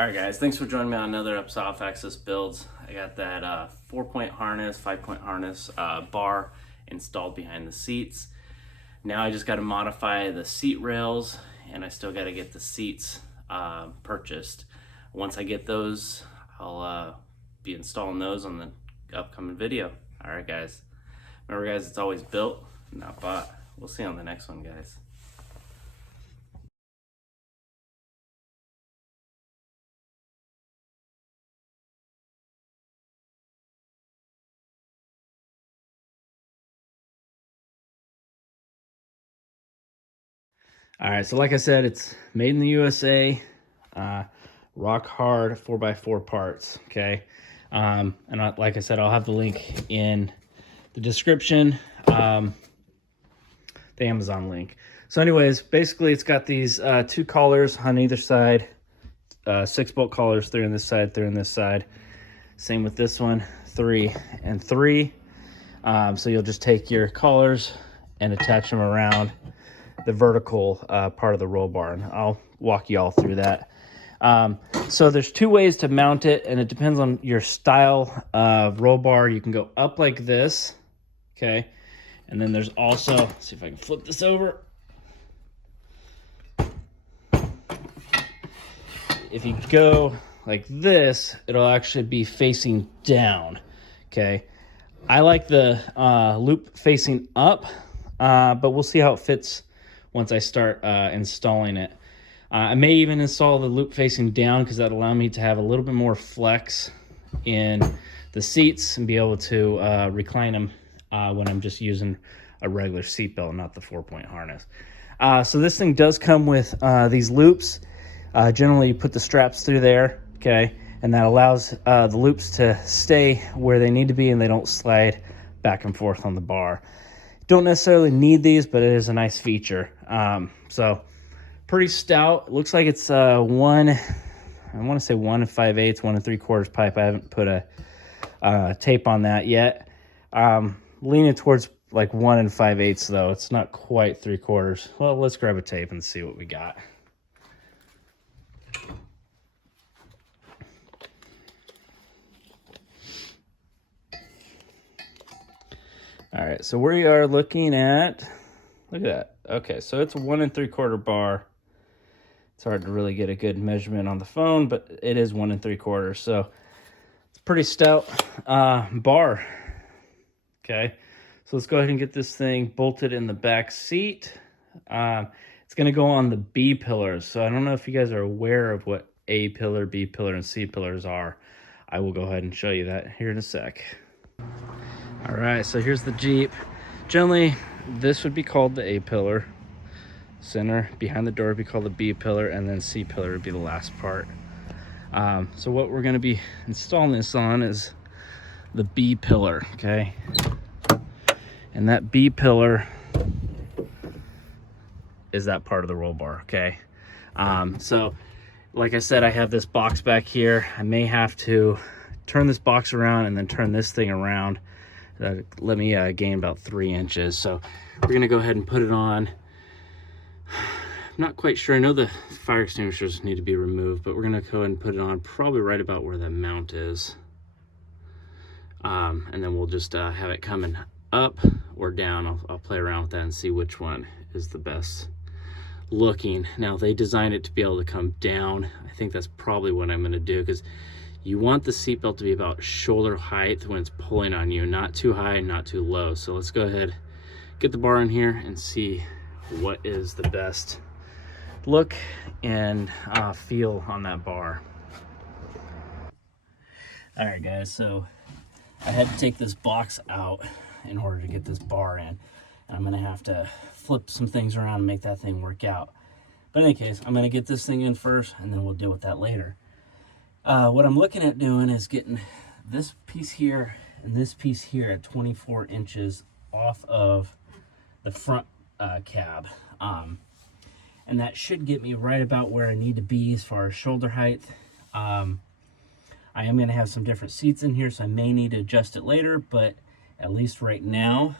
Alright guys, thanks for joining me on another episode of Access Builds. I got that 4-point harness, 5-point harness bar installed behind the seats. Now I just got to modify the seat rails, and I still got to get the seats purchased. Once I get those, I'll be installing those on the upcoming video. Alright guys, remember guys, it's always built, not bought. We'll see you on the next one, guys. All right, so like I said, it's made in the USA, rock hard 4x4 parts, okay? Like I said, I'll have the link in the description, the Amazon link. So anyways, basically it's got these 2 collars on either side, 6-bolt collars, 3 on this side, 3 on this side. Same with this one, 3 and 3. So you'll just take your collars and attach them around the vertical part of the roll bar, and I'll walk you all through that. So there's 2 ways to mount it, and it depends on your style of roll bar. You can go up like this, okay, and then there's also, let's see if I can flip this over. If you go like this, it'll actually be facing down, okay. I like the loop facing up, but we'll see how it fits once I start installing it. I may even install the loop facing down because that'll allow me to have a little bit more flex in the seats and be able to recline them when I'm just using a regular seat belt, not the 4-point harness. So this thing does come with these loops. Generally, you put the straps through there, okay, and that allows the loops to stay where they need to be and they don't slide back and forth on the bar. Don't necessarily need these, but it is a nice feature. So pretty stout. It looks like it's I want to say 1 5/8, 1 3/4 pipe. I haven't put a tape on that yet. Leaning towards like 1 5/8 though. It's not quite 3/4. Well, let's grab a tape and see what we got. All right, so we are looking at, look at that. Okay, so it's a 1 3/4 bar. It's hard to really get a good measurement on the phone, but it is 1 3/4. So it's a pretty stout bar. Okay, so let's go ahead and get this thing bolted in the back seat. It's gonna go on the B pillars. So I don't know if you guys are aware of what A pillar, B pillar, and C pillars are. I will go ahead and show you that here in a sec. All right, so here's the Jeep. Generally, this would be called the A pillar. Center behind the door would be called the B pillar, and then C pillar would be the last part. So what we're gonna be installing this on is the B pillar, okay? And that B pillar is that part of the roll bar, okay? So like I said, I have this box back here. I may have to turn this box around and then turn this thing around. Let me gain about 3 inches. So we're gonna go ahead and put it on. I'm not quite sure. I know the fire extinguishers need to be removed, but we're gonna go ahead and put it on probably right about where that mount is. And then we'll just have it coming up or down. I'll play around with that and see which one is the best looking. Now they designed it to be able to come down. I think that's probably what I'm gonna do, because you want the seatbelt to be about shoulder height when it's pulling on you, not too high, not too low. So let's go ahead, get the bar in here and see what is the best look and feel on that bar. All right guys, so I had to take this box out in order to get this bar in. And I'm gonna have to flip some things around and make that thing work out. But in any case, I'm gonna get this thing in first and then we'll deal with that later. What I'm looking at doing is getting this piece here and this piece here at 24 inches off of the front cab. And that should get me right about where I need to be as far as shoulder height. I am going to have some different seats in here, so I may need to adjust it later, but at least right now,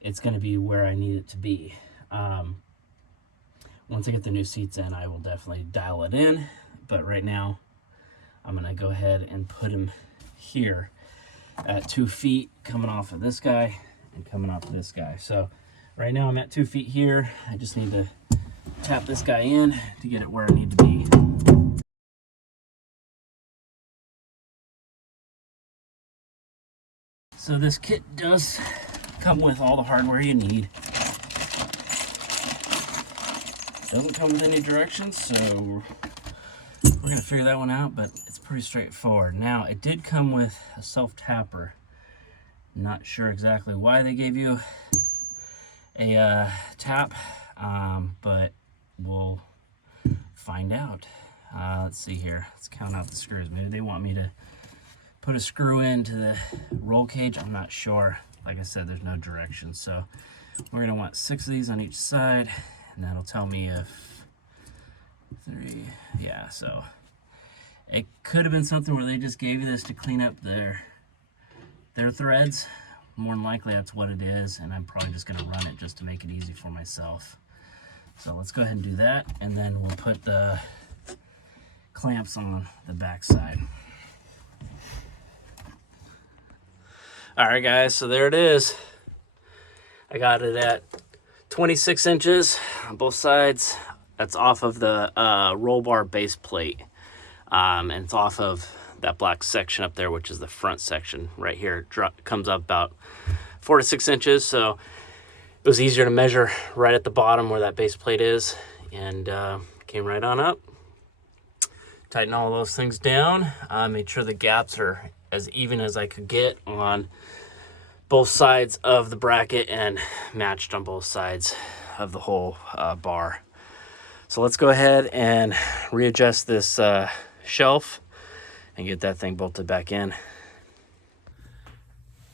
it's going to be where I need it to be. Once I get the new seats in, I will definitely dial it in. but right now I'm gonna go ahead and put him here at 2 feet, coming off of this guy and coming off of this guy. So right now I'm at 2 feet here. I just need to tap this guy in to get it where I need to be. So this kit does come with all the hardware you need. Doesn't come with any directions, so we're gonna figure that one out, but it's pretty straightforward. Now, it did come with a self-tapper. Not sure exactly why they gave you a tap, but we'll find out. Let's see here. Let's count out the screws. Maybe they want me to put a screw into the roll cage. I'm not sure. Like I said, there's no directions. So we're gonna want 6 of these on each side, and that'll tell me if 3, yeah, so it could have been something where they just gave you this to clean up their threads. More than likely that's what it is, and I'm probably just gonna run it just to make it easy for myself. So let's go ahead and do that, and then we'll put the clamps on the back side. All right, guys, so there it is. I got it at 26 inches on both sides. That's off of the roll bar base plate. And it's off of that black section up there, which is the front section right here. It comes up about 4 to 6 inches. So it was easier to measure right at the bottom where that base plate is, and came right on up. Tighten all those things down. Made sure the gaps are as even as I could get on both sides of the bracket and matched on both sides of the whole bar. So let's go ahead and readjust this shelf and get that thing bolted back in.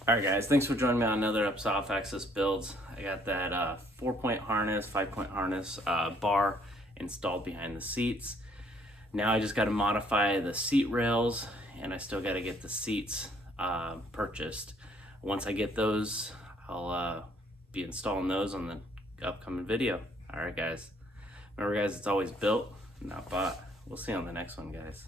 All right, guys, thanks for joining me on another episode of Off-Axis Builds. I got that 4-point harness, 5-point harness bar installed behind the seats. Now I just got to modify the seat rails, and I still got to get the seats purchased. Once I get those, I'll be installing those on the upcoming video. All right, guys. Remember, guys, it's always built, not bought. We'll see you on the next one, guys.